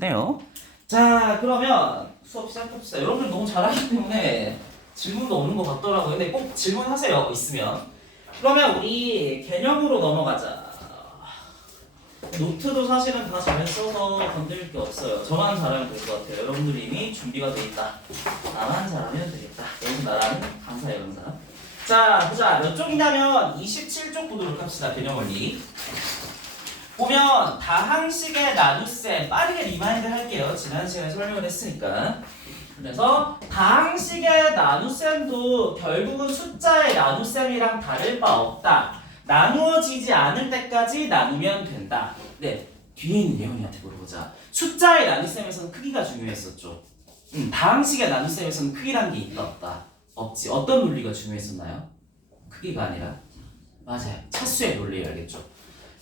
드네요. 자, 그러면 수업 시작합시다. 여러분들 너무 잘하기 때문에 질문도 없는 것 같더라고요. 근데 꼭 질문하세요. 있으면. 그러면 우리 개념으로 넘어가자. 노트도 사실은 다 잘 써서 건드릴 게 없어요. 저만 잘하면 될 것 같아요. 여러분들이 이미 준비가 돼 있다. 나만 잘하면 되겠다. 여기서 나라는 강사예요, 강사. 자, 보자. 몇 쪽이냐면 27쪽 보도록 합시다. 개념 원리. 보면 다항식의 나눗셈 빠르게 리마인드 할게요. 지난 시간에 설명을 했으니까. 그래서 다항식의 나눗셈도 결국은 숫자의 나눗셈이랑 다를 바 없다. 나누어지지 않을 때까지 나누면 된다. 네, 뒤에 있는 예원이한테 물어보자. 숫자의 나눗셈에서는 크기가 중요했었죠. 다항식의 나눗셈에서는 크기란 게 있다 없다? 없지. 어떤 논리가 중요했었나요? 크기가 아니라? 맞아요. 차수의 논리 알겠죠?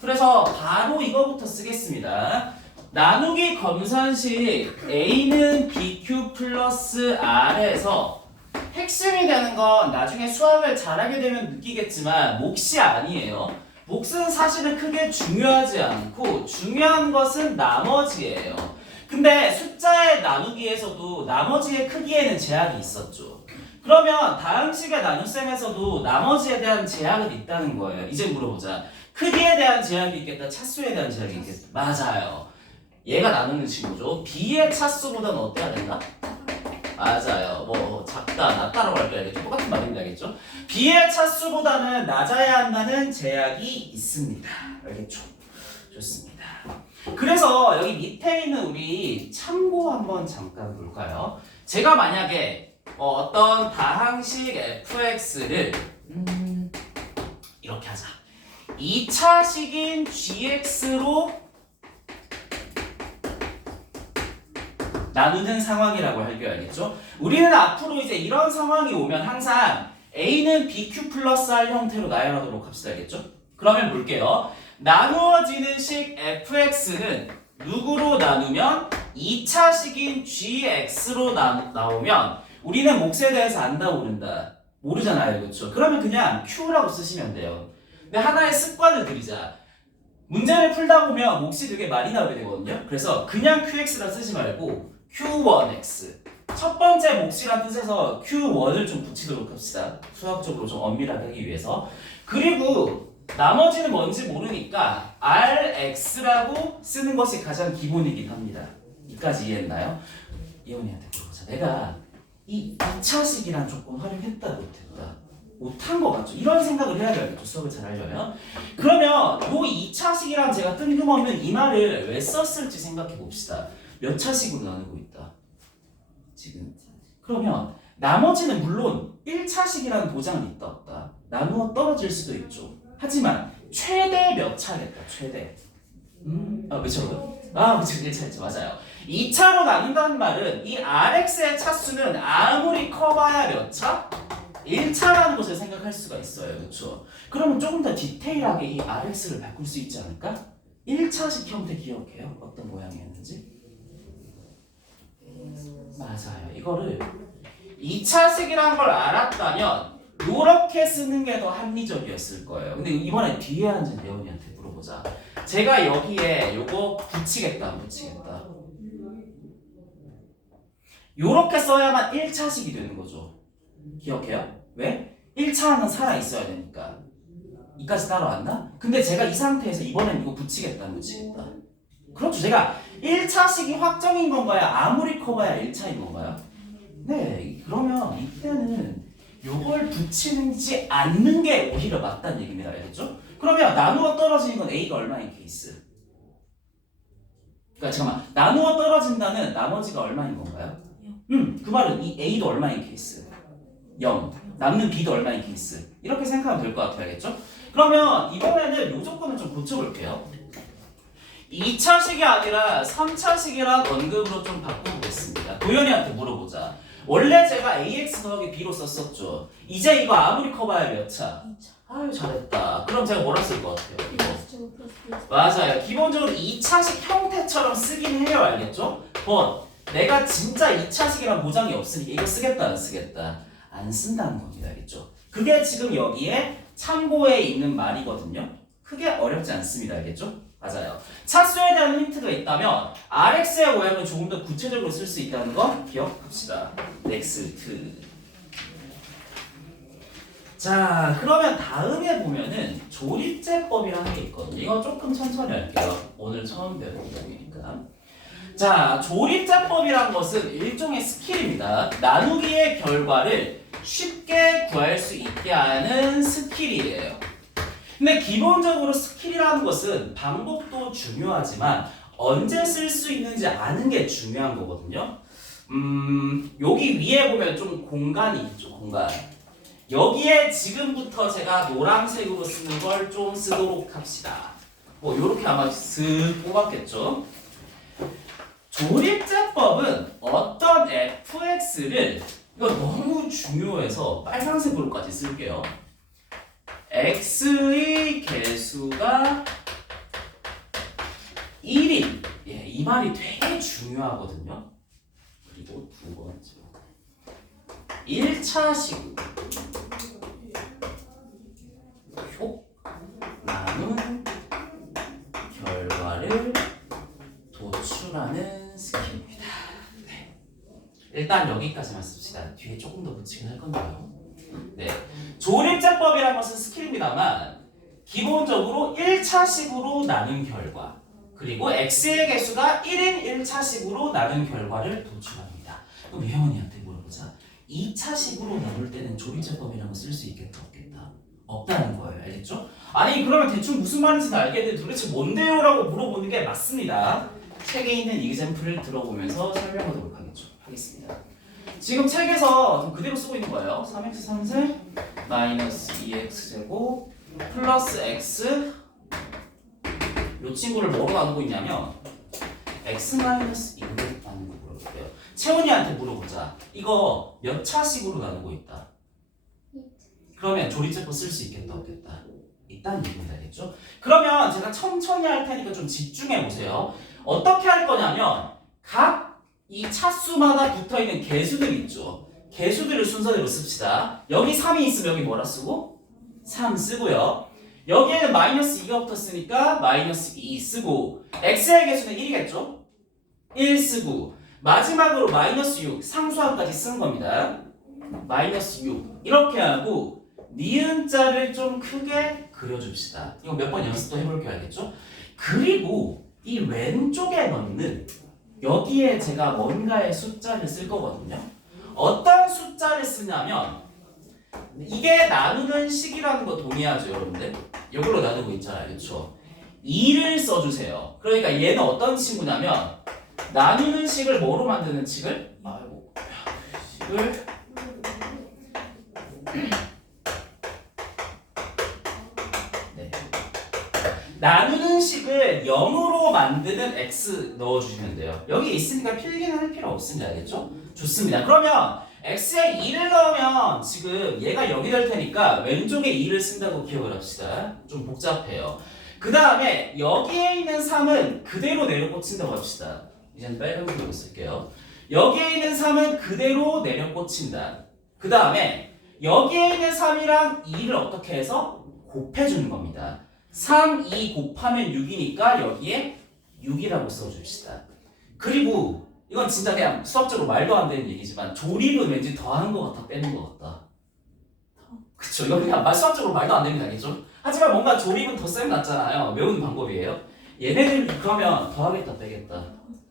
그래서 바로 이거부터 쓰겠습니다. 나누기 검산식 A는 BQ 플러스 R에서 핵심이 되는 건 나중에 수학을 잘하게 되면 느끼겠지만 몫이 아니에요. 몫은 사실은 크게 중요하지 않고 중요한 것은 나머지예요. 근데 숫자의 나누기에서도 나머지의 크기에는 제약이 있었죠. 그러면 다항식의 나눗셈에서도 나머지에 대한 제약은 있다는 거예요. 이제 물어보자. 크기에 대한 제약이 있겠다, 차수에 대한 제약이 있겠다. 맞아요. 얘가 나누는 친구죠. B의 차수보다는 어때야 된다? 맞아요. 뭐 작다, 낮다라고 할게요. 똑같은 말인데 알겠죠? B의 차수보다는 낮아야 한다는 제약이 있습니다. 알겠죠? 좋습니다. 그래서 여기 밑에 있는 우리 참고 한번 잠깐 볼까요? 제가 만약에 어떤 다항식 fx를 이렇게 하자. 2차식인 gx로 나누는 상황이라고 할게요. 알겠죠? 우리는 앞으로 이제 이런 상황이 오면 항상 A는 BQ 플러스 R 형태로 나열하도록 합시다. 알겠죠? 그러면 볼게요. 나누어지는 식 fx는 누구로 나누면 2차식인 gx로 나오면 우리는 몫에 대해서 안다 모른다. 모르잖아요. 그렇죠? 그러면 그냥 Q라고 쓰시면 돼요. 근데 하나의 습관을 들이자. 문제를 풀다 보면 몫이 되게 많이 나오게 되거든요. 그래서 그냥 QX라 쓰지 말고 Q1X. 첫 번째 몫이란 뜻에서 Q1을 좀 붙이도록 합시다. 수학적으로 좀 엄밀하게 하기 위해서. 그리고 나머지는 뭔지 모르니까 RX라고 쓰는 것이 가장 기본이긴 합니다. 이까지 이해했나요? 예원이한테 물어보자. 내가 이 2차식이랑 조금 활용했다 못했다. 못한 거 같죠? 이런 생각을 해야 되겠죠. 수업을 잘 하려면. 그러면 요 2차식이랑 제가 뜬금없는 이 말을 왜 썼을지 생각해 봅시다. 몇 차식으로 나누고 있다? 지금. 그러면 나머지는 물론 1차식이라는 보장은 있다 없다. 나누어 떨어질 수도 있죠. 하지만 최대 몇 차겠다. 최대. 몇 차로요? 그쵸. 1차였죠. 맞아요. 2차로 나눈다는 말은 이 RX의 차수는 아무리 커봐야 몇 차? 1차라는 것을 생각할 수가 있어요. 그렇죠? 그러면 조금 더 디테일하게 이 RX를 바꿀 수 있지 않을까? 1차식 형태 기억해요? 어떤 모양이었는지? 맞아요. 이거를 2차식이란 걸 알았다면 이렇게 쓰는 게 더 합리적이었을 거예요. 근데 이번에 뒤에 앉은 예원이한테 물어보자. 제가 여기에 요거 붙이겠다, 안 붙이겠다? 요렇게 써야만 1차식이 되는 거죠. 기억해요? 왜? 1차는 살아있어야 되니까. 이까지 따라왔나? 근데 제가 이 상태에서 이번엔 이거 붙이겠다, 안 붙이겠다? 그렇죠. 제가 1차식이 확정인 건가요? 아무리 커봐야 1차인 건가요? 네, 그러면 이때는 요걸 붙이지 않는 게 오히려 맞다는 얘기입니다. 알겠죠? 그러면 나누어 떨어지는 건 A가 얼마인 케이스? 그러니까 잠깐만, 나누어 떨어진다는 나머지가 얼마인 건가요? 그 말은 이 A도 얼마인 케이스? 0. 남는 B도 얼마인 케이스? 이렇게 생각하면 될 것 같아요. 알겠죠? 그러면 이번에는 이 조건을 좀 고쳐볼게요. 2차식이 아니라 3차식이란 언급으로 좀 바꿔보겠습니다. 도현이한테 물어보자. 원래 제가 AX 더하기 B로 썼었죠. 이제 이거 아무리 커봐야 몇 차? 2차. 아유 잘했다. 그럼 제가 뭐라 쓸 것 같아요? 이거. 맞아요. 기본적으로 2차식 형태처럼 쓰긴 해요. 알겠죠? 내가 진짜 2차식이란 보장이 없으니까 이거 쓰겠다 안 쓰겠다? 안 쓴다는 겁니다. 알겠죠? 그게 지금 여기에 참고에 있는 말이거든요. 크게 어렵지 않습니다. 알겠죠? 맞아요. 차수에 대한 힌트가 있다면 RX의 모양을 조금 더 구체적으로 쓸 수 있다는 거 기억합시다. 넥스트. 자, 그러면 다음에 보면은 조립제법이라는 게 있거든요. 이거 조금 천천히 할게요. 오늘 처음 배우는 거니까. 자, 조립제법이란 것은 일종의 스킬입니다. 나누기의 결과를 쉽게 구할 수 있게 하는 스킬이에요. 근데 기본적으로 스킬이라는 것은 방법도 중요하지만 언제 쓸 수 있는지 아는 게 중요한 거거든요. 여기 위에 보면 좀 공간이 있죠, 공간. 여기에 지금부터 제가 노란색으로 쓰는 걸 좀 쓰도록 합시다. 뭐 요렇게 아마 슥 뽑았겠죠. 조립제법은 어떤 fx를 이거 너무 중요해서 빨간색으로까지 쓸게요. x의 개수가 1인 이 말이 되게 중요하거든요. 그리고 두 번째 1차 시구 나눈 결과를 도출하는 스킬입니다. 네. 일단 여기까지만 씁시다. 뒤에 조금 더 붙이긴 할 건데요. 네. 조립제법이라는 것은 스킬입니다만 기본적으로 1차식으로 나눈 결과 그리고 x의 개수가 1인 1차식으로 나눈 결과를 도출합니다. 그럼 예원이한테 물어보자. 2차식으로 나눌 때는 조립제법이라는 거 쓸 수 있겠다 없겠다? 없다는 거예요. 알겠죠? 아니 그러면 대충 무슨 말인지 알겠는데 도대체 뭔데요? 라고 물어보는 게 맞습니다. 책에 있는 이그젬플을 들어보면서 설명하도록 하겠습니다. 지금 책에서 좀 그대로 쓰고 있는 거예요. 3x 3세 마이너스 2x제곱 플러스 x 이 친구를 뭐로 나누고 있냐면 x 마이너스 2로 나누고 물어볼게요. 채원이한테 물어보자. 이거 몇 차식으로 나누고 있다? 그러면 조립제법 쓸 수 있겠다 없겠다? 있다는 얘기입니다. 알겠죠? 그러면 제가 천천히 할 테니까 좀 집중해 보세요. 어떻게 할 거냐면 각 이 차수마다 붙어있는 개수들 있죠. 개수들을 순서대로 씁시다. 여기 3이 있으면 여기 뭐라 쓰고? 3 쓰고요. 여기에는 마이너스 2가 붙었으니까 마이너스 2 쓰고 x의 개수는 1이겠죠? 1 쓰고 마지막으로 마이너스 6 상수함까지 쓰는 겁니다. 마이너스 6 이렇게 하고 니은자를 좀 크게 그려줍시다. 이거 몇 번 연습도 해볼게요. 알겠죠? 그리고 이 왼쪽에 넣는 여기에 제가 뭔가의 숫자를 쓸 거거든요. 어떤 숫자를 쓰냐면 이게 나누는 식이라는 거 동의하죠, 여러분들? 이걸로 나누고 있잖아요, 그렇죠? 2를 써주세요. 그러니까 얘는 어떤 친구냐면 나누는 식을 뭐로 만드는 식을? 식을 나누는 식을 0으로 만드는 x 넣어주시면 돼요. 여기 있으니까 필기는 할 필요 없습니다. 알겠죠? 좋습니다. 그러면 x에 2를 넣으면 지금 얘가 0이 될 테니까 왼쪽에 2를 쓴다고 기억을 합시다. 좀 복잡해요. 그 다음에 여기에 있는 3은 그대로 내려 꽂힌다고 합시다. 이제는 빨간색으로 쓸게요. 여기에 있는 3은 그대로 내려 꽂힌다. 그 다음에 여기에 있는 3이랑 2를 어떻게 해서 곱해주는 겁니다. 3, 2 곱하면 6이니까 여기에 6이라고 써줍시다. 그리고 이건 진짜 그냥 수학적으로 말도 안 되는 얘기지만 조립은 왠지 더하는 것 같아 빼는 것 같다. 그쵸? 이건 그냥 수학적으로 말도 안 됩니다. 알겠죠? 하지만 뭔가 조립은 더 쌤 낫잖아요. 외우는 방법이에요. 얘네들 그러면 더하겠다 빼겠다.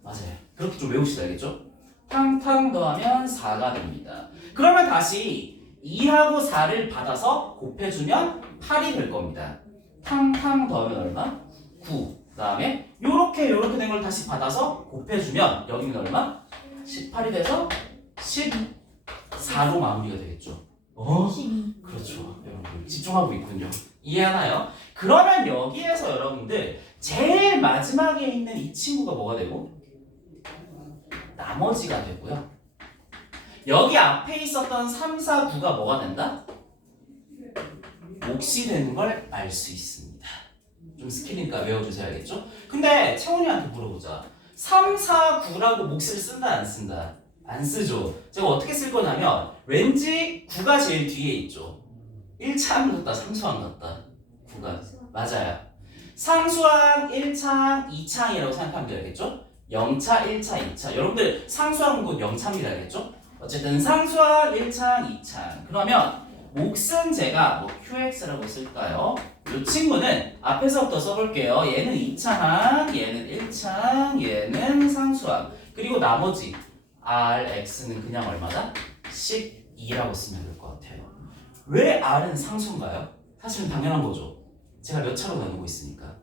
맞아요. 그렇게 좀 외우시다. 알겠죠? 탕탕 더하면 4가 됩니다. 그러면 다시 2하고 4를 받아서 곱해주면 8이 될 겁니다. 탕탕 더하면 얼마? 9. 그 다음에 요렇게 된 걸 다시 받아서 곱해주면 여기는 얼마? 18이 돼서 14로 마무리가 되겠죠. 12. 그렇죠. 여러분들 집중하고 있군요. 이해하나요? 그러면 여기에서 여러분들 제일 마지막에 있는 이 친구가 뭐가 되고? 나머지가 되고요. 여기 앞에 있었던 3, 4, 9가 뭐가 된다? 몫이 되는 걸 알 수 있습니다. 좀 스킬이니까 외워주세요. 알겠죠? 근데 채원이한테 물어보자. 3, 4, 9라고 몫을 쓴다 안 쓴다? 안 쓰죠. 제가 어떻게 쓸 거냐면 왠지 9가 제일 뒤에 있죠. 1차함 같다 3차함 같다 9가 맞아요. 상수항 1창, 2창이라고 생각하면 되겠죠? 0차, 1차, 2차. 여러분들 상수항 곧 0차입니다. 알겠죠? 어쨌든 상수항 1창, 2창. 그러면 몫은 제가 뭐 QX라고 쓸까요? 이 친구는 앞에서부터 써볼게요. 얘는 2차항, 얘는 1창, 얘는 상수항. 그리고 나머지 RX는 그냥 얼마다? 12라고 쓰면 될 것 같아요. 왜 R은 상수인가요? 사실은 당연한 거죠. 제가 몇 차로 나누고 있으니까.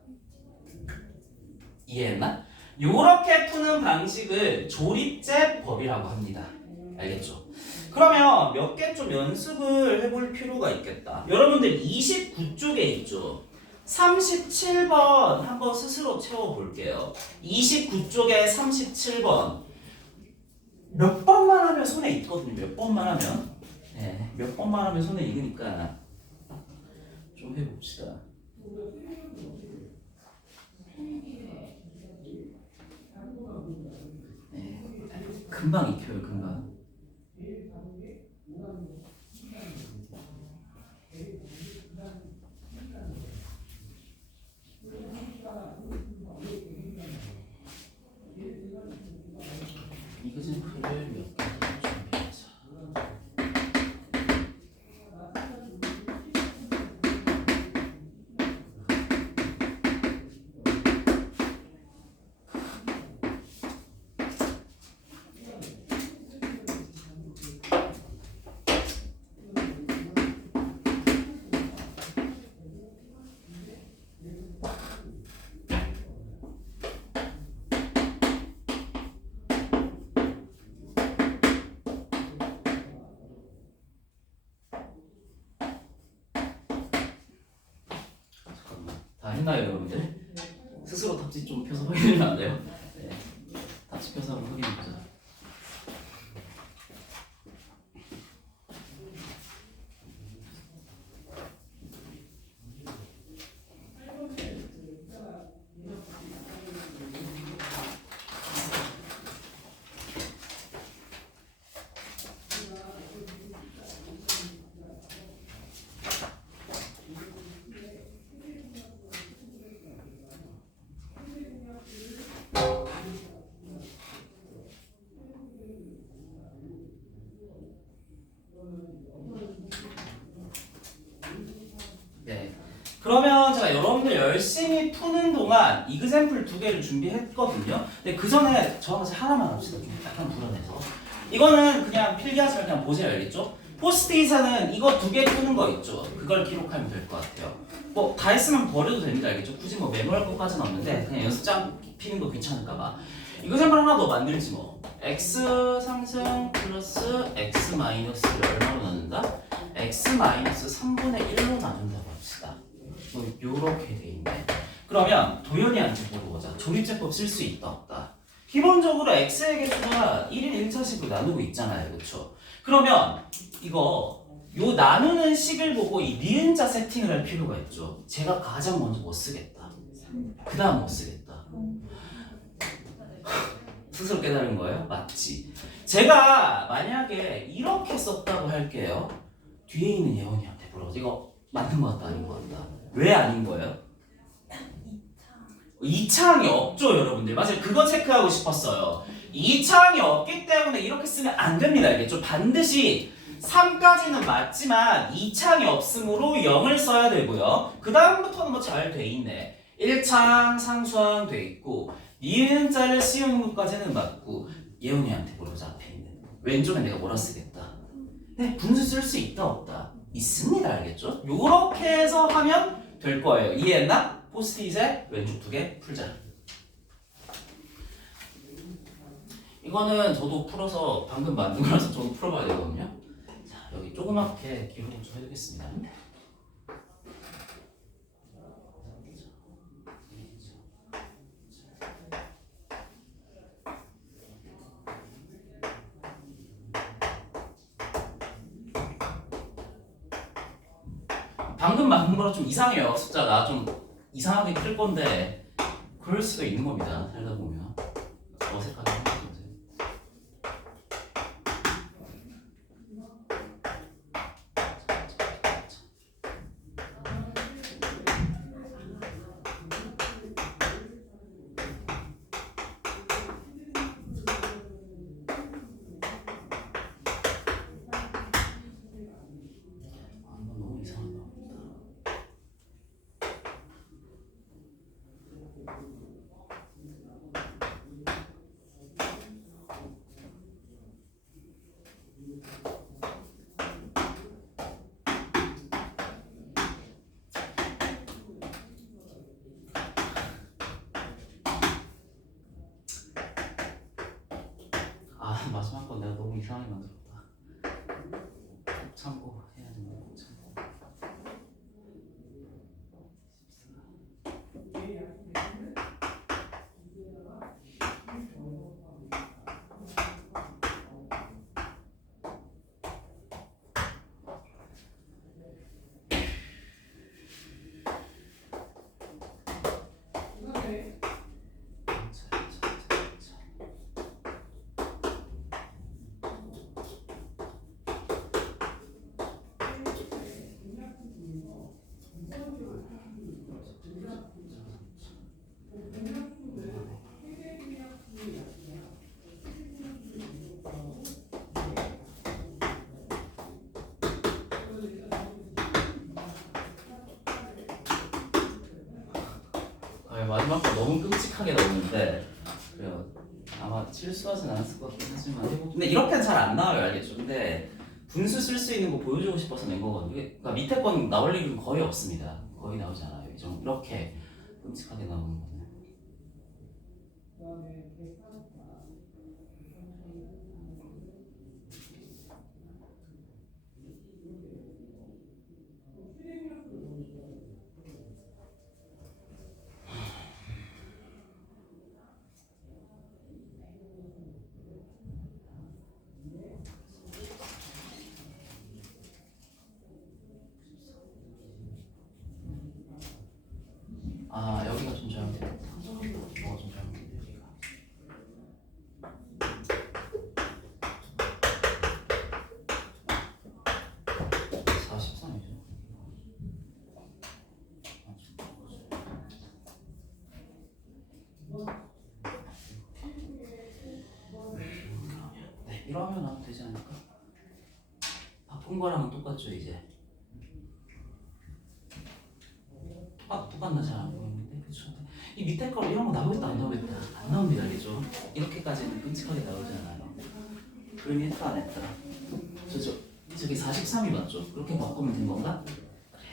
이해했나? 요렇게 푸는 방식을 조립제법이라고 합니다. 알겠죠? 그러면 몇 개 좀 연습을 해볼 필요가 있겠다. 여러분들 29쪽에 있죠? 37번 한번 스스로 채워볼게요. 29쪽에 37번 몇 번만 하면 손에 익거든요. 몇 번만 하면 네, 몇 번만 하면 손에 익으니까 좀 해봅시다. 네, 금방 익혀요. 금방. 이그젠플을 몇 개 준비하자. 다 했나요, 여러분들? 스스로 답지 좀 펴서 확인하면 안 돼요? 네. 답지 펴서 한번 확인해보자. 네. 그러면 제가 여러분들 열심히 푸는 동안 이그샘플 2개를 준비했거든요. 근데 그 전에 저한테 하나만 합시다. 좀 약간 불안해서. 이거는 그냥 필기하지 말고 그냥 보세요. 알겠죠? 포스트잇에는 이거 2개 푸는 거 있죠? 그걸 기록하면 될 것 같아요. 뭐 다 했으면 버려도 됩니다. 알겠죠? 굳이 뭐 메모할 것까지는 없는데 그냥 연습장 피는 거 귀찮을까봐. 이그샘플 하나 더 만들지 뭐. x 상승 플러스 x 마이너스를 얼마로 나눈다? x 마이너스 3분의 1로 나눈다고 합시다. 뭐 요렇게 돼 있네. 그러면 도현이한테 물어보자. 조립제법 쓸 수 있다 없다? 기본적으로 x의 개수가 1인 1차식으로 나누고 있잖아요. 그렇죠? 그러면 이거 요 나누는 식을 보고 이 니은자 세팅을 할 필요가 있죠. 제가 가장 먼저 뭐 쓰겠다. 그 다음 뭐 쓰겠다. 스스로 깨달은 거예요? 맞지? 제가 만약에 이렇게 썼다고 할게요. 뒤에 있는 예원이한테 물어보자. 이거 맞는 것 같다 아닌 것 같다. 왜 아닌 거예요? 2차항이 없죠 여러분들. 맞아요. 그거 체크하고 싶었어요. 2차항이 없기 때문에 이렇게 쓰면 안 됩니다. 알겠죠? 반드시 3까지는 맞지만 2차항이 없으므로 0을 써야 되고요. 그 다음부터는 뭐 잘 돼 있네. 1차항 상수항 돼 있고 니은자를 씌우는 것까지는 맞고 예원이한테 물어보자. 앞에 있는 왼쪽에 내가 뭐라 쓰겠다. 네, 분수 쓸 수 있다 없다? 있습니다. 알겠죠? 요렇게 해서 하면 될 거예요. 이해했나? 포스트잇에 왼쪽 2개 풀자. 이거는 저도 풀어서 방금 만든 거라서 저도 풀어봐야 되거든요. 자, 여기 조그맣게 기록을 좀 해두겠습니다. 방금 만든 거랑 좀 이상해요. 숫자가 좀 이상하게 클 건데 그럴 수가 있는 겁니다. 살다 보면 어색하게 생각해보세요. 마지막 건 내가 너무 이상하게 만들었다. 꼭 참고해야 되는 거 꼭 참고. 마지막 거 너무 끔찍하게 나오는데 그래요. 아마 실수하진 않았을 것 같긴 하지만 해보. 근데 이렇게는 잘 안 나와요, 알겠죠? 근데 분수 쓸 수 있는 거 보여주고 싶어서 낸 거거든요. 그러니까 밑에 건 나올 일은 거의 없습니다. 거의 나오지 않아요. 이렇게 끔찍하게 나오는 거는. 아, 여기가 좀 잘못됐다. 뭐가 좀 잘못됐네, 여기가. 43이죠. 네, 이러면 하면 되지 않을까? 바꾼 거랑은 똑같죠, 이제. 똑같나 잘 안 보이는데, 그쵸? 이 밑에 거 이런 거 나오겠다 안 나오겠다 안 나옵니다, 알겠죠? 이렇게까지는 끔찍하게 나오지 않아요. 그림이 했다 안 했다. 저기 43이 맞죠? 그렇게 바꾸면 된 건가? 그래.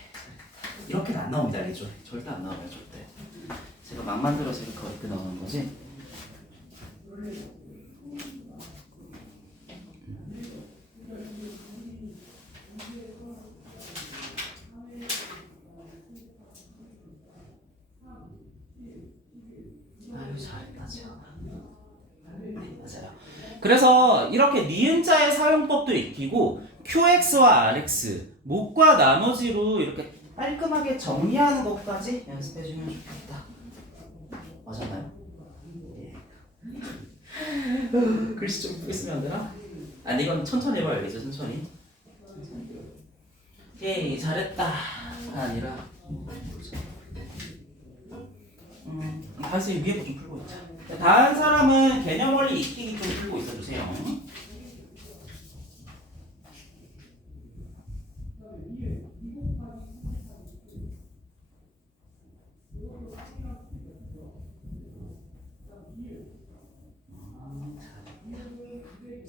이렇게는 안 나옵니다, 알겠죠? 절대 안 나와요, 절대. 제가 막 만들어서 이렇게 나오는 거지. 아유, 잘했다, 재현아. 네, 맞아요. 그래서 이렇게 니은자의 사용법도 익히고 QX와 RX, 목과 나머지로 이렇게 깔끔하게 정리하는 것까지 연습해주면 좋겠다. 맞았나요? 예. 글씨 좀 크게 쓰면 안 되나? 아니, 이건 천천히 해봐야 알겠죠? 천천히. 오케이, 잘했다. 아니라 다시 위에 거 좀 풀고 있자. 다른 사람은 개념 원리 익히기 좀 풀고 있어주세요.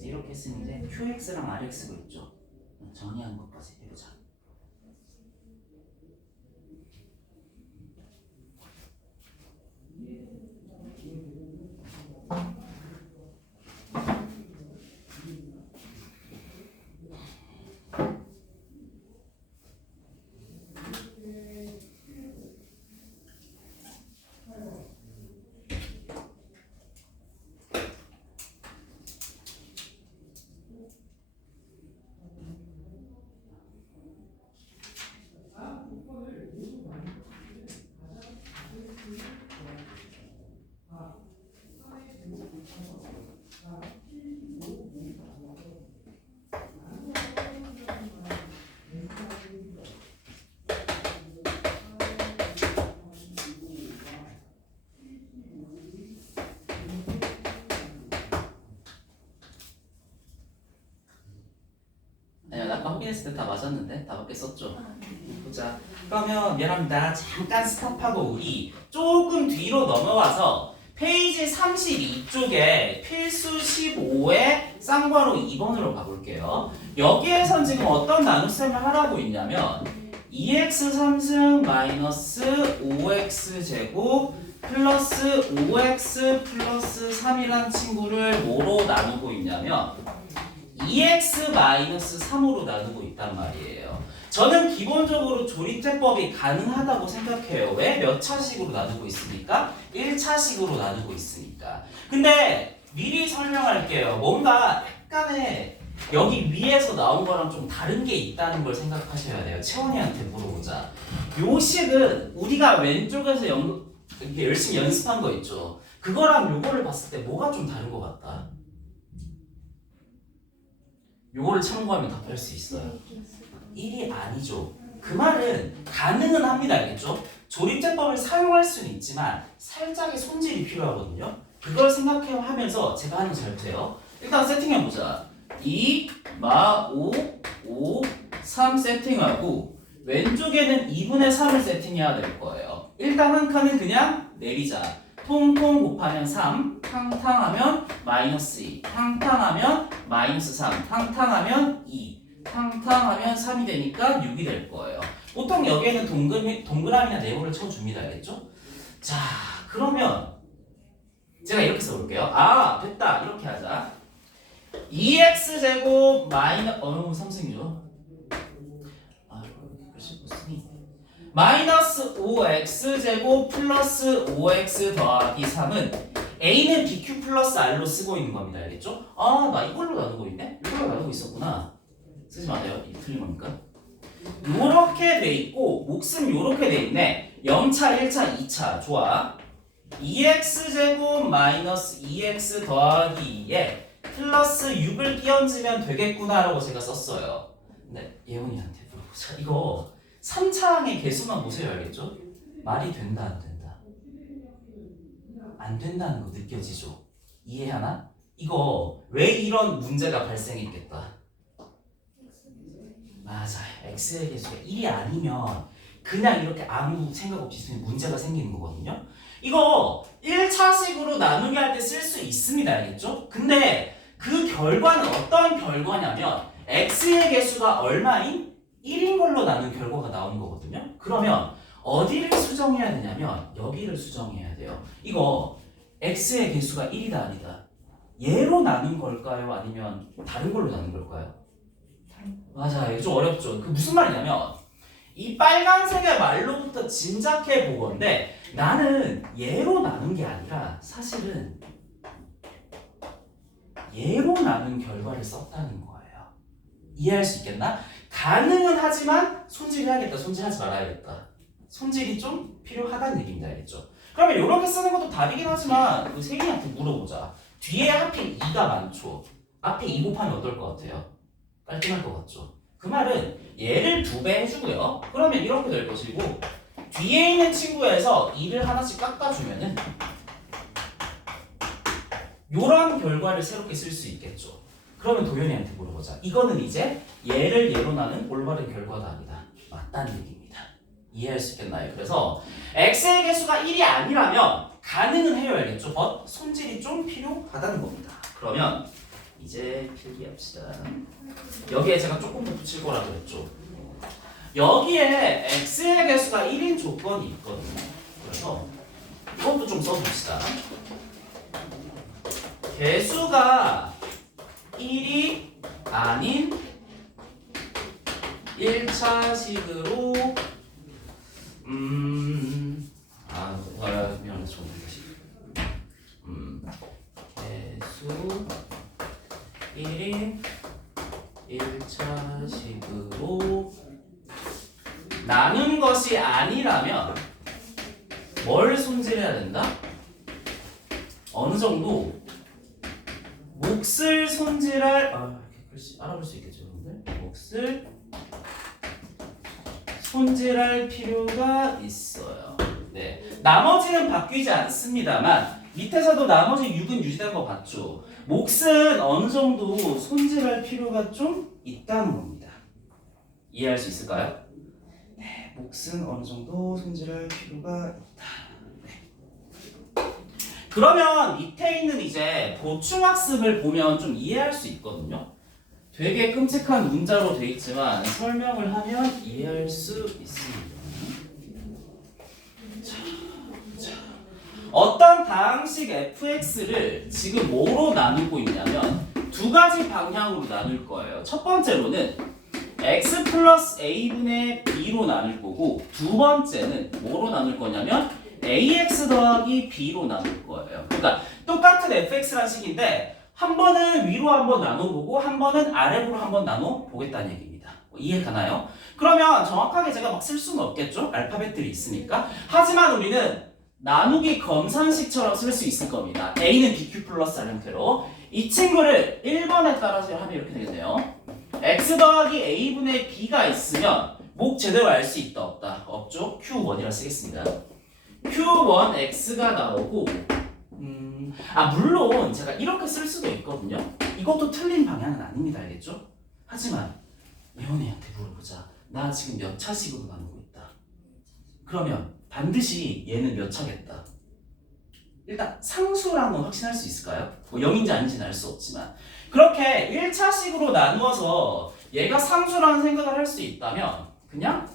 이렇게 쓰면 이제 QX랑 RX가 있죠. 정리하는 것까지 해보자. 아까 확인했을 때 다 맞았는데 다 맞게 썼죠. 보자. 그러면 미안합니다. 잠깐 스탑하고 우리 조금 뒤로 넘어와서 페이지 32쪽에 필수 15의 쌍괄호 2번으로 가볼게요. 여기에선 지금 어떤 나눗셈을 하라고 있냐면 2x 3승 마이너스 5x 제곱 플러스 5x 플러스 3이란 친구를 뭐로 나누고 있냐면 2x 마이너스 3으로 나누고 있단 말이에요. 저는 기본적으로 조립제법이 가능하다고 생각해요. 왜? 몇 차식으로 나누고 있으니까? 1차식으로 나누고 있으니까. 근데 미리 설명할게요. 뭔가 약간의 여기 위에서 나온 거랑 좀 다른 게 있다는 걸 생각하셔야 돼요. 채원이한테 물어보자. 요 식은 우리가 왼쪽에서 이렇게 열심히 연습한 거 있죠. 그거랑 요거를 봤을 때 뭐가 좀 다른 것 같다. 요거를 참고하면 답할 수 있어요. 1이 아니죠. 그 말은 가능은 합니다. 알겠죠? 조립제법을 사용할 수는 있지만 살짝의 손질이 필요하거든요. 그걸 생각하면서 제가 하는 거 잘 보세요. 일단 세팅해보자. 2, 5, 5, 3 세팅하고 왼쪽에는 2분의 3을 세팅해야 될 거예요. 일단 한 칸은 그냥 내리자. 통통 곱하면 3, 탕탕하면 마이너스 2, 탕탕하면 마이너스 3, 탕탕하면 2, 탕탕하면 3이 되니까 6이 될 거예요. 보통 여기에는 동그라미나 네모를 쳐줍니다. 알겠죠? 자, 그러면 제가 이렇게 써볼게요. 아, 됐다. 이렇게 하자. 2x제곱 삼승이죠. 글씨 못 쓰니. 마이너스 5x제곱 플러스 5x 더하기 3은 a는 bq 플러스 r로 쓰고 있는 겁니다. 알겠죠? 아, 나 이걸로 나누고 있네? 이걸로 나누고 있었구나. 쓰지 마세요. 이 틀린 거니까. 요렇게 돼 있고 몫은 요렇게 돼 있네. 0차, 1차, 2차. 좋아. 2x제곱 마이너스 2x 더하기 2에 플러스 6을 끼얹으면 되겠구나라고 제가 썼어요. 근데 예원이한테 물어보자. 이거 3차항의 개수만 보세요. 알겠죠? 말이 된다 안 된다? 안 된다는 거 느껴지죠? 이해하나? 이거 왜 이런 문제가 발생했겠다? 맞아. x의 개수가 1이 아니면 그냥 이렇게 아무 생각 없이 쓰면 문제가 생기는 거거든요. 이거 1차식으로 나누기 할 때 쓸 수 있습니다. 알겠죠? 근데 그 결과는 어떤 결과냐면 x의 개수가 얼마인? 1인 걸로 나눈 결과가 나오는 거거든요. 그러면 어디를 수정해야 되냐면 여기를 수정해야 돼요. 이거 x의 개수가 1이다 아니다. 얘로 나눈 걸까요? 아니면 다른 걸로 나눈 걸까요? 맞아. 이거 좀 어렵죠. 그 무슨 말이냐면 이 빨간색의 말로부터 짐작해 보건데 나는 얘로 나눈 게 아니라 사실은 얘로 나눈 결과를 썼다는 거예요. 이해할 수 있겠나? 가능은 하지만 손질해야겠다. 손질하지 말아야겠다. 손질이 좀 필요하다는 얘기입니다. 알겠죠? 그러면 이렇게 쓰는 것도 답이긴 하지만 그 세인이한테 물어보자. 뒤에 하필 2가 많죠. 앞에 2 곱하면 어떨 것 같아요? 깔끔할 것 같죠? 그 말은 얘를 2배 해주고요. 그러면 이렇게 될 것이고 뒤에 있는 친구에서 2를 하나씩 깎아주면은 요런 결과를 새롭게 쓸 수 있겠죠. 그러면 도현이한테 물어보자. 이거는 이제 얘를 얘로 나눈 올바른 결과가 아니다. 맞다는 얘기입니다. 이해할 수 있겠나요? 그래서 x의 개수가 1이 아니라면 가능은 해요. 알겠죠? but 손질이 좀 필요하다는 겁니다. 그러면 이제 필기합시다. 여기에 제가 조금 더 붙일 거라 그랬죠. 여기에 x의 개수가 1인 조건이 있거든요. 그래서 이것도 좀 써봅시다. 개수가 1이 아닌 1차식으로 미안해 좀 개수 1인 1차식으로 나눈 것이 아니라면 뭘 손질해야 된다? 어느 정도 몫을 손질할 글씨 알아볼 수 있겠죠, 여러분들? 몫을 손질할 필요가 있어요. 네, 나머지는 바뀌지 않습니다만 밑에서도 나머지 6은 유지된 거 봤죠? 몫은 어느 정도 손질할 필요가 좀 있다는 겁니다. 이해할 수 있을까요? 네, 몫은 어느 정도 손질할 필요가 있다. 네. 그러면 밑에 있는 이제 보충학습을 보면 좀 이해할 수 있거든요. 되게 끔찍한 문자로 돼 있지만 설명을 하면 이해할 수 있습니다. 자. 어떤 다항식 fx를 지금 뭐로 나누고 있냐면 두 가지 방향으로 나눌 거예요. 첫 번째로는 x 플러스 a분의 b로 나눌 거고 두 번째는 뭐로 나눌 거냐면 ax 더하기 b로 나눌 거예요. 그러니까 똑같은 fx란 식인데 한 번은 위로 한번 나눠보고 한 번은 아래로 한번 나눠보겠다는 얘기입니다. 이해가나요? 그러면 정확하게 제가 막 쓸 수는 없겠죠? 알파벳들이 있으니까. 하지만 우리는 나누기 검산식처럼 쓸 수 있을 겁니다. a는 bq 플러스 r 형태로 이 친구를 1번에 따라서 하면 이렇게 되겠네요. x 더하기 a분의 b가 있으면 목 제대로 알 수 있다 없다? 없죠? q1이라 쓰겠습니다. q1x가 나오고 물론 제가 이렇게 쓸 수도 있거든요. 이것도 틀린 방향은 아닙니다. 알겠죠? 하지만 예원이한테 물어보자. 나 지금 몇 차식으로 나누고 있다. 그러면 반드시 얘는 몇 차겠다. 일단 상수라는 건 확신할 수 있을까요? 뭐 0인지 아닌지는 알 수 없지만 그렇게 1차식으로 나누어서 얘가 상수라는 생각을 할 수 있다면 그냥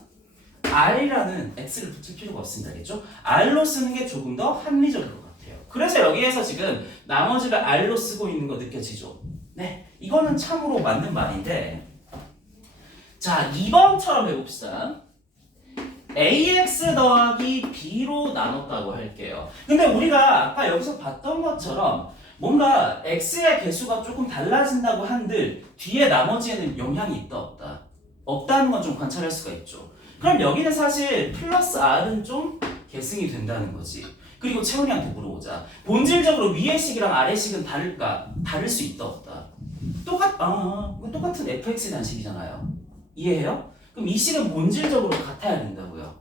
r이라는 x를 붙일 필요가 없습니다. 알겠죠? r로 쓰는 게 조금 더 합리적일 것 같아요. 그래서 여기에서 지금 나머지를 r로 쓰고 있는 거 느껴지죠? 네, 이거는 참으로 맞는 말인데 자, 2번처럼 해봅시다. ax 더하기 b로 나눴다고 할게요. 근데 우리가 아까 여기서 봤던 것처럼 뭔가 x의 개수가 조금 달라진다고 한들 뒤에 나머지에는 영향이 있다 없다? 없다는 건 좀 관찰할 수가 있죠. 그럼 여기는 사실 플러스 r은 좀 계승이 된다는 거지. 그리고 채원이한테 물어보자. 본질적으로 위의 식이랑 아래 식은 다를까? 다를 수 있다 없다? 똑같은 fx에 대한 식이잖아요. 이해해요? 그럼 이 식은 본질적으로 같아야 된다고요.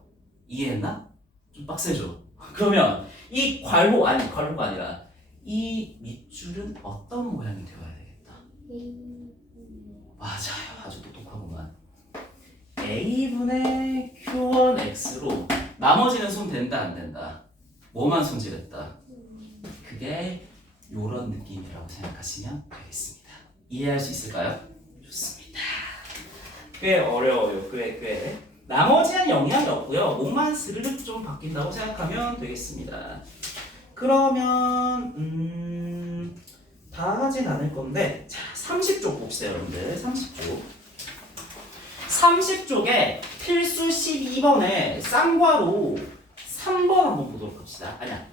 이해했나? 좀 빡세죠? 그러면 이 괄호가 아니라 이 밑줄은 어떤 모양이 되어야 되겠다? 맞아요. 아주 똑똑하구만. a분의 q1x로 나머지는 손댄다 안 된다? 뭐만 손질했다? 그게 요런 느낌이라고 생각하시면 되겠습니다. 이해할 수 있을까요? 좋습니다. 꽤 어려워요. 꽤. 나머지는 영향이 없고요. 목만 스르륵 좀 바뀐다고 생각하면 되겠습니다. 그러면 다 하진 않을 건데 자, 30쪽 봅시다, 여러분들. 30쪽에 필수 12번에 쌍괄호 3번 한번 보도록 합시다. 아니야.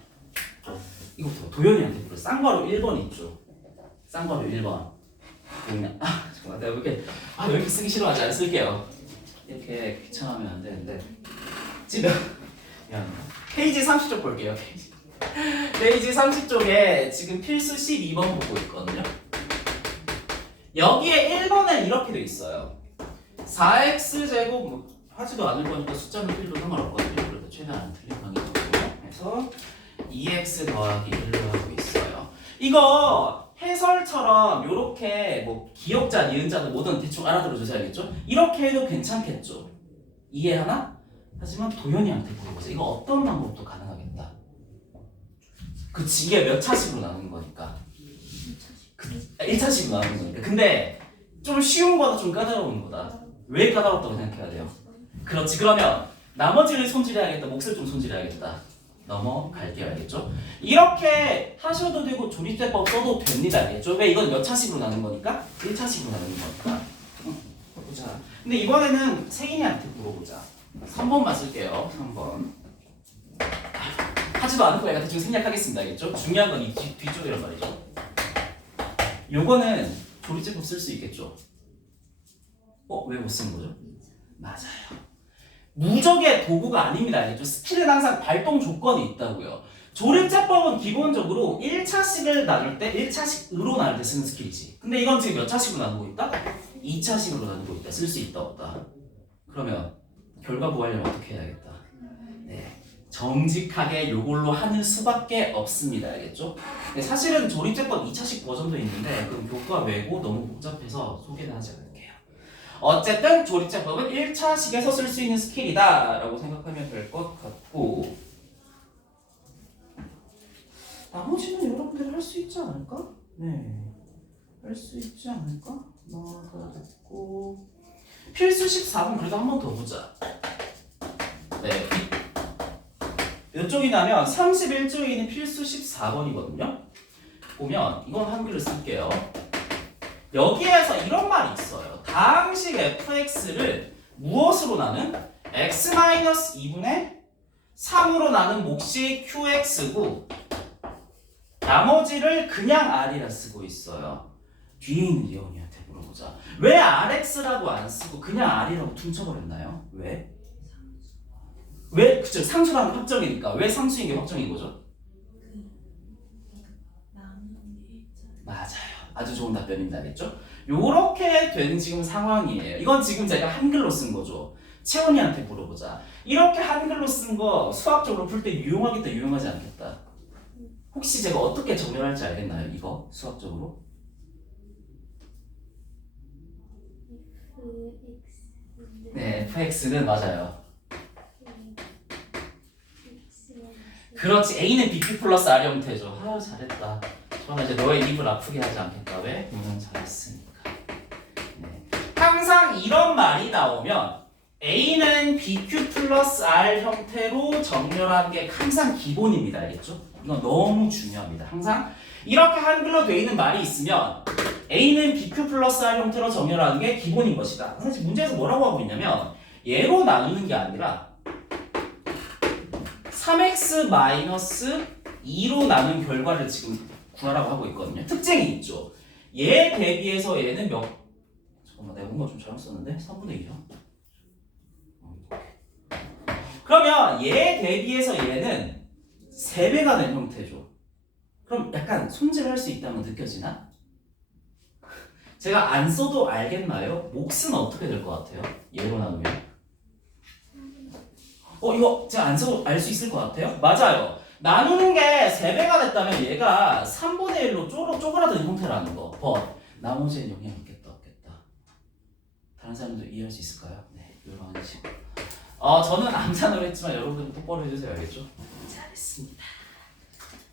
이거부터 도현이한테 물어. 쌍괄호 1번 있죠. 쌍괄호 1번. 보이냐? 잠깐만. 내가 왜 이렇게 쓰기 싫어하지? 안 쓸게요. 이렇게 귀찮아하면 안 되는데. 지금 페이지 30쪽 볼게요. 페이지 30쪽에 지금 필수 12번 보고 있거든요. 여기에 1번에 이렇게 돼 있어요. 4x제곱 하지도 않을 거니까 숫자는 필요도 상관없거든요. 그래서 최대한 틀린 방향으로 해서 2x 더하기 1로 하고 있어요. 이거 해설처럼 이렇게 뭐 기역자, 니은자도 뭐든 대충 알아들어 주셔야겠죠? 이렇게 해도 괜찮겠죠? 이해하나? 하지만 도현이한테 물어보세요. 이거 어떤 방법도 가능하겠다. 그치, 이게 몇 차식으로 나누는 거니까. 1차식으로 나누는 거니까. 근데 좀 쉬운 거다 좀 까다로운 거다. 왜 까다롭다고 생각해야 돼요? 그렇지. 그러면 나머지를 손질해야겠다. 몫을 좀 손질해야겠다. 넘어갈게요. 알겠죠? 이렇게 하셔도 되고 조립제법 써도 됩니다. 알겠죠? 왜 이건 몇 차식으로 나눈 거니까? 1차식으로 나누는 거니까. 보자. 근데 이번에는 세인이한테 물어보자. 3번만 쓸게요. 3번. 하지도 않을 거야. 대충 생략하겠습니다. 알겠죠? 중요한 건 이 뒤쪽이란 말이죠. 요거는 조립제법 쓸 수 있겠죠? 왜 못 쓰는 거죠? 맞아요. 무적의 도구가 아닙니다. 알겠죠? 스킬은 항상 발동 조건이 있다고요. 조립제법은 기본적으로 1차식을 나눌 때 1차식으로 나눌 때 쓰는 스킬이지. 근데 이건 지금 몇 차식으로 나누고 있다? 2차식으로 나누고 있다. 쓸 수 있다 없다? 그러면 결과 구하려면 어떻게 해야겠다? 네, 정직하게 요걸로 하는 수밖에 없습니다. 알겠죠? 네, 사실은 조립제법 2차식 버전도 있는데 그럼 교과 외고 너무 복잡해서 소개는 하지 않을게요. 어쨌든 조립제법은 1차식에서 쓸 수 있는 스킬이다 라고 생각하면 될 것 같고 나머지는 여러분들이 할 수 있지 않을까? 네, 할 수 있지 않을까? 됐고 필수 14번 그래도 한 번 더 보자. 네, 이쪽이냐면 31쪽에 있는 필수 14번이거든요. 보면 이건 한글을 쓸게요. 여기에서 이런 말이 있어요. 다항식 fx를 무엇으로 나눈? x-2분의 3으로 나눈 몫이 qx고 나머지를 그냥 r이라 쓰고 있어요. 뒤에 있는 예원이한테 물어보자. 왜 rx라고 안 쓰고 그냥 r이라고 퉁쳐버렸나요? 왜? 왜? 그쵸, 상수라는 확정이니까. 왜 상수인 게 확정인 거죠? 맞아요. 아주 좋은 답변입니다. 알겠죠? 요렇게 된 지금 상황이에요. 이건 지금 제가 한글로 쓴 거죠. 채원이한테 물어보자. 이렇게 한글로 쓴 거 수학적으로 풀 때 유용하겠다, 유용하지 않겠다? 혹시 제가 어떻게 정렬할지 알겠나요? 이거 수학적으로? 네, fx는 맞아요. 그렇지. A는 BQ 플러스 R 형태죠. 아, 잘했다. 저는 이제 너의 입을 아프게 하지 않겠다. 왜? 너는 잘했으니까. 네. 항상 이런 말이 나오면 A는 BQ 플러스 R 형태로 정렬하는 게 항상 기본입니다. 알겠죠? 이건 너무 중요합니다. 항상 이렇게 한글로 되어 있는 말이 있으면 A는 BQ 플러스 R 형태로 정렬하는 게 기본인 것이다. 사실 문제에서 뭐라고 하고 있냐면 얘로 나누는 게 아니라 3x-2로 나눈 결과를 지금 구하라고 하고 있거든요. 특징이 있죠. 얘 대비해서 얘는 몇... 잠깐만, 내가 뭔가 좀 잘못 썼는데? 3분의 2요? 그러면 얘 대비해서 얘는 3배가 된 형태죠. 그럼 약간 손질할 수 있다는 거 느껴지나? 제가 안 써도 알겠나요? 몫은 어떻게 될 것 같아요? 얘로 나누면? 이거 제가 안 써도 알 수 있을 것 같아요? 맞아요. 나누는 게 3배가 됐다면 얘가 3분의 1로 쪼그라든 형태라는 거. 나머지엔 영향 있겠다, 없겠다. 다른 사람들 이해할 수 있을까요? 네, 이런 식으로. 저는 암산으로 했지만 여러분들은 똑바로 해주세요. 알겠죠? 잘했습니다.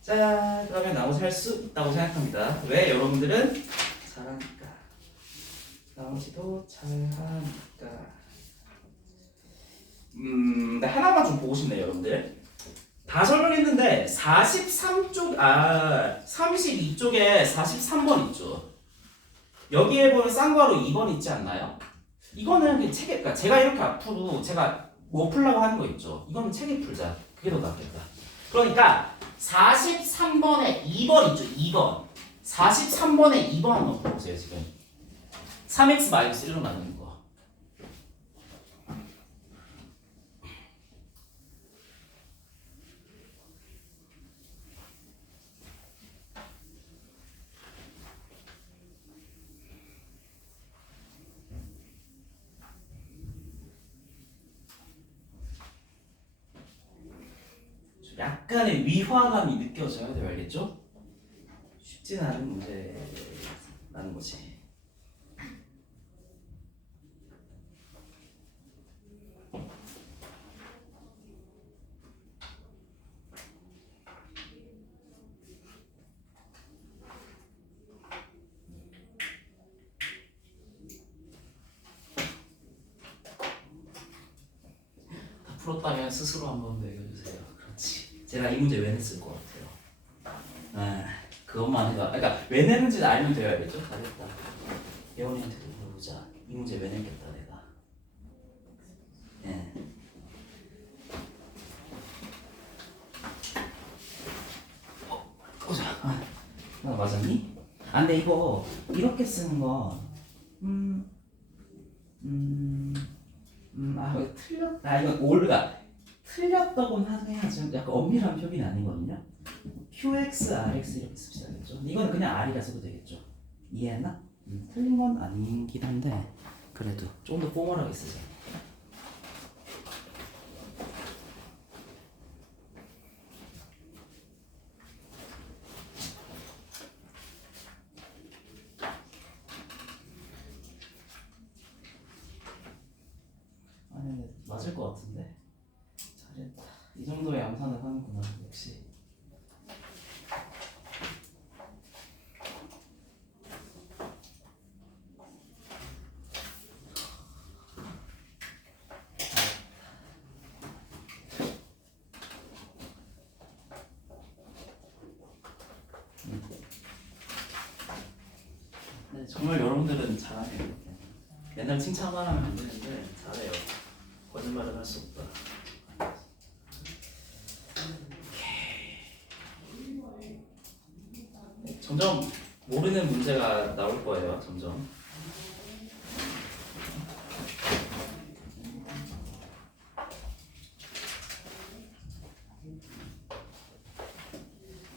자, 그러면 나머지 할 수 있다고 생각합니다. 왜? 여러분들은 잘하니까. 나머지도 잘하니까. 네, 하나만 좀 보고 싶네요, 여러분들. 다 설명했는데 32쪽에 43번 있죠. 여기에 보면 쌍괄호 2번 있지 않나요? 이거는 그냥 책에, 그러니까 제가 이렇게 앞으로 제가 뭐 풀라고 하는 거 있죠. 이거는 책에 풀자. 그게 더 낫겠다. 그러니까 43번에 2번 있죠. 2번. 43번에 2번 한번 풀어보세요, 지금. 3x-1로 나누는 거. 약간의 위화감이 느껴져야 돼요. 알겠죠? 쉽지 않은 문제라는 거지. 다 풀었다면 스스로 한번 매겨주세요. 그렇지. 제가 이 문제 왜 냈을 것 같아요? 그것만 해봐. 그러니까 왜 내는지 알면 돼요. 알겠죠? 잘했다. 예원이한테도 물어보자. 이 문제 왜 냈겠다 내가. 예. 보자. 나 맞았니? 근데 이거 이렇게 쓰는 거 이거 틀렸다. 이거 올가 틀렸다고는 해야지 약간 엄밀한 표기는 아니거든요. QX, RX 이렇게 씁시다. 알겠죠? 이건 그냥 R이라 써도 되겠죠? 이해했나? 틀린 건 아니긴 한데 그래도 좀 더 포멀하게 쓰자. 아니 맞을 것 같은데 잘했다. 이 정도의 암산을 하는구나 역시. 네, 정말 여러분들은 잘하네요. 맨날 칭찬만 하면 안 되는데 잘해요. 거짓말은 할 수 없다. 점점 모르는 문제가 나올 거예요. 점점.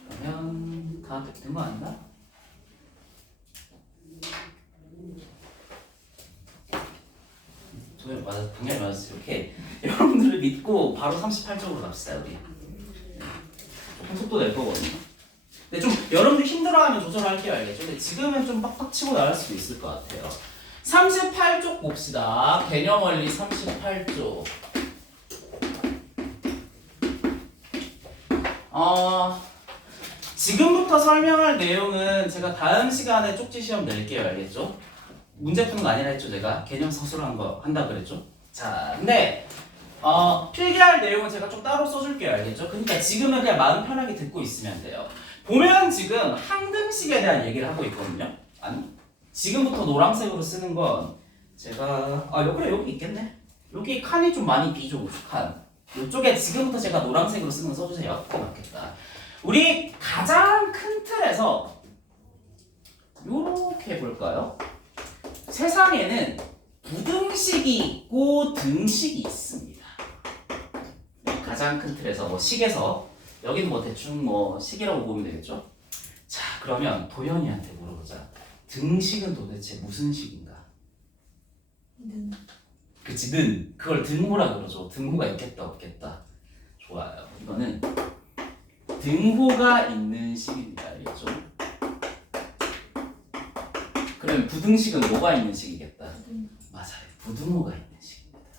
그러면 다 된 거 아닌가? 맞아, 당연히 맞았어요. 이렇게 여러분들을 믿고 바로 38쪽으로 갑시다. 우리 조금 속도 낼 거거든요. 근데 좀 여러분들 힘들어하면 조절할게요, 알겠죠? 근데 지금은 좀 빡빡 치고 나갈 수도 있을 것 같아요. 38쪽 봅시다. 개념 원리 38쪽. 지금부터 설명할 내용은 제가 다음 시간에 쪽지 시험 낼게요, 알겠죠? 문제 푸는 거 아니라 했죠, 제가. 개념 서술한 거 한다 그랬죠? 자, 근데 필기할 내용은 제가 좀 따로 써줄게요, 알겠죠? 그러니까 지금은 그냥 마음 편하게 듣고 있으면 돼요. 보면 지금 항등식에 대한 얘기를 하고 있거든요. 아니, 지금부터 노란색으로 쓰는 건 제가 그래 여기 있겠네. 여기 칸이 좀 많이 비죠, 칸. 이쪽에 지금부터 제가 노란색으로 쓰는 거 써주세요. 그게 맞겠다. 우리 가장 큰 틀에서 요렇게 볼까요? 세상에는 부등식이 있고 등식이 있습니다. 가장 큰 틀에서 뭐 식에서 여기는 뭐 대충 뭐 식이라고 보면 되겠죠? 자, 그러면 도현이한테 물어보자. 등식은 도대체 무슨 식인가? 는. 그치, 는. 그걸 등호라 그러죠. 등호가 있겠다 없겠다. 좋아요. 이거는 등호가 있는 식입니다. 알겠죠? 그럼 부등식은 뭐가 있는 식이겠다? 맞아요. 부등호가 있는 식입니다.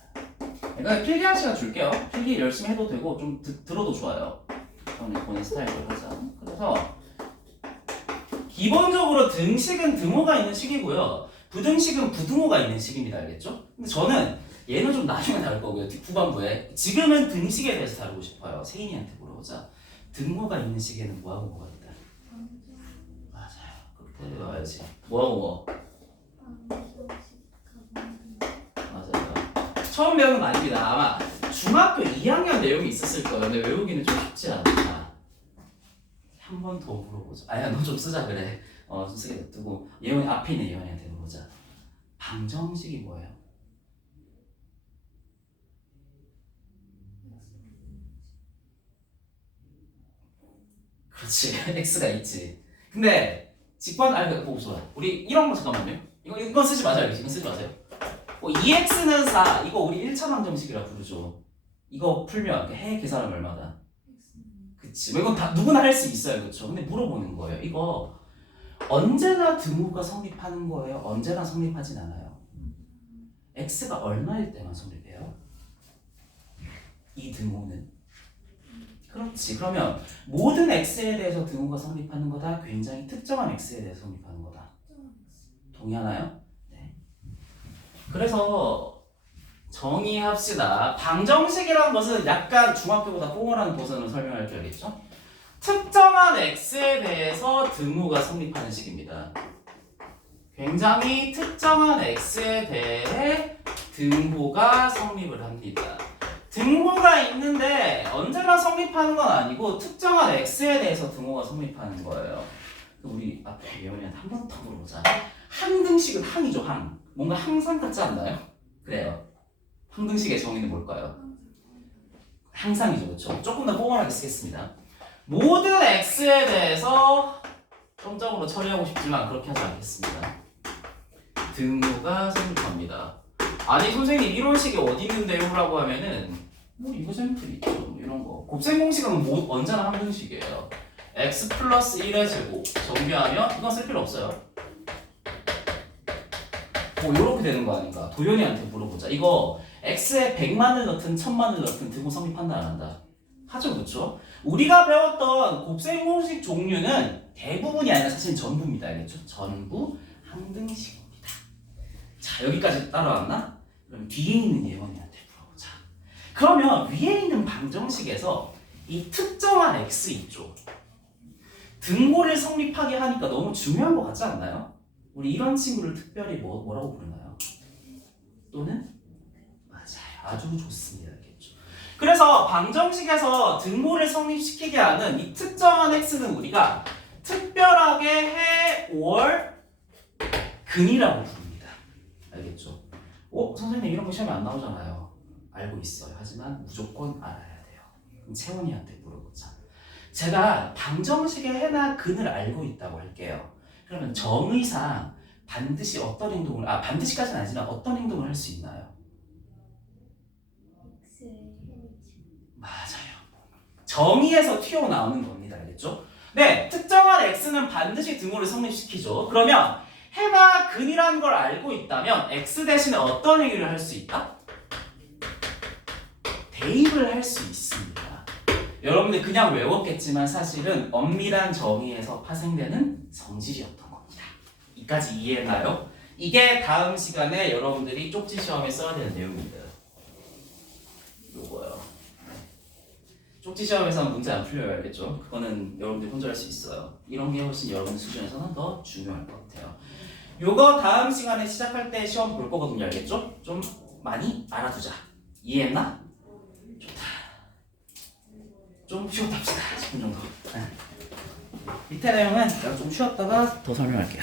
그러니까 필기한 시간 줄게요. 필기 열심히 해도 되고 좀 들어도 좋아요. 저는 본인 스타일대로 하자. 그래서 기본적으로 등식은 등호가 있는 식이고요. 부등식은 부등호가 있는 식입니다. 알겠죠? 근데 저는 얘는 좀 나중에 다룰 거고요. 후반부에. 지금은 등식에 대해서 다루고 싶어요. 세인이한테 물어보자. 등호가 있는 식에는 뭐하고 뭐가 있다? 맞아요. 그렇게 나와야지. 뭐하고 뭐? 맞아요. 처음 배우는 거 아닙니다. 아마 중학교 2학년 내용이 있었을 거예요. 근데 외우기는 좀 쉽지 않다. 한 번 더 물어보자. 아야, 너 좀 쓰자 그래. 좀 쓰게 냅두고 예원이 앞에 있는 예원이한테 물어보자. 방정식이 뭐예요? 그렇지. x가 있지. 근데 직관 보고 좋아. 우리 이런 거 잠깐만요. 이거 쓰지 마세요. 이거 쓰지 마세요. 2x는 4. 이거 우리 1차 방정식이라 부르죠. 이거 풀면 해 계산하면 얼마다? 그치. 뭐 이건 다 누구나 할 수 있어요. 그렇죠? 근데 물어보는 거예요. 이거 언제나 등호가 성립하는 거예요? 언제나 성립하진 않아요. x가 얼마일 때만 성립해요? 이 등호는? 그렇지. 그러면 모든 x에 대해서 등호가 성립하는 거다. 굉장히 특정한 x에 대해서 성립하는 거다. 동의하나요? 네. 그래서 정의합시다. 방정식이라는 것은 약간 중학교보다 뽕어라는 버전을 설명할 줄 알겠죠? 특정한 x에 대해서 등호가 성립하는 식입니다. 굉장히 특정한 x에 대해 등호가 성립을 합니다. 등호가 있는데 언제나 성립하는 건 아니고 특정한 x에 대해서 등호가 성립하는 거예요. 우리 앞에 예원이한테 한 번 더 물어보자. 항등식은 항이죠, 항. 뭔가 항상 같지 않나요? 그래요. 항등식의 정의는 뭘까요? 항상이죠, 그렇죠? 조금 더 뽀글하게 쓰겠습니다. 모든 x에 대해서 점점으로 처리하고 싶지만 그렇게 하지 않겠습니다. 등호가 성립합니다. 아니 선생님 이런 식이 어디 있는데요? 라고 하면은 뭐 이거 샘플 있죠. 뭐 이런 거. 곱셈 공식은 언제나 항등식이에요. x 플러스 1의 제곱 정비하면 이건 쓸 필요 없어요. 이렇게 되는 거 아닌가? 도현이한테 물어보자. 이거 x에 100만을 넣든 1000만을 넣든 등호 성립한다 안 한다? 하죠, 그렇죠? 우리가 배웠던 곱셈 공식 종류는 대부분이 아니라 사실 전부입니다. 알겠죠? 전부 항등식입니다. 자, 여기까지 따라왔나? 그럼 뒤에 있는 예원이한테 물어보자. 그러면 위에 있는 방정식에서 이 특정한 x 있죠? 등호를 성립하게 하니까 너무 중요한 것 같지 않나요? 우리 이런 친구를 특별히 뭐라고 부르나요? 또는? 맞아요. 아주 좋습니다. 알겠죠? 그래서 방정식에서 등호를 성립시키게 하는 이 특정한 x는 우리가 특별하게 해, 월, 근이라고 부릅니다. 알겠죠? 선생님 이런 거 시험에 안 나오잖아요. 알고 있어요. 하지만 무조건 알아야 돼요. 그럼 채원이한테 물어보자. 제가 방정식의 해나 근을 알고 있다고 할게요. 그러면 정의상 반드시 어떤 행동을, 반드시까지는 아니지만 어떤 행동을 할 수 있나요? 맞아요. 정의에서 튀어나오는 겁니다. 알겠죠? 네, 특정한 x는 반드시 등호를 성립시키죠. 그러면 해나 근이라는 걸 알고 있다면 x 대신에 어떤 행위를 할 수 있다? 대입을 할 수 있습니다. 여러분들 그냥 외웠겠지만 사실은 엄밀한 정의에서 파생되는 성질이었던 겁니다. 이까지 이해했나요? 이게 다음 시간에 여러분들이 쪽지 시험에 써야 되는 내용입니다. 요거요. 쪽지 시험에서는 문제 안 풀려요. 알겠죠? 그거는 여러분들이 혼자 할 수 있어요. 이런 게 훨씬 여러분 수준에서는 더 중요할 것 같아요. 요거 다음 시간에 시작할 때 시험 볼 거거든요. 알겠죠? 좀 많이 알아두자. 이해했나? 좋다. 좀 쉬었다 합시다. 10분 정도. 밑에 내용은 내가 좀 쉬었다가 더 설명할게요.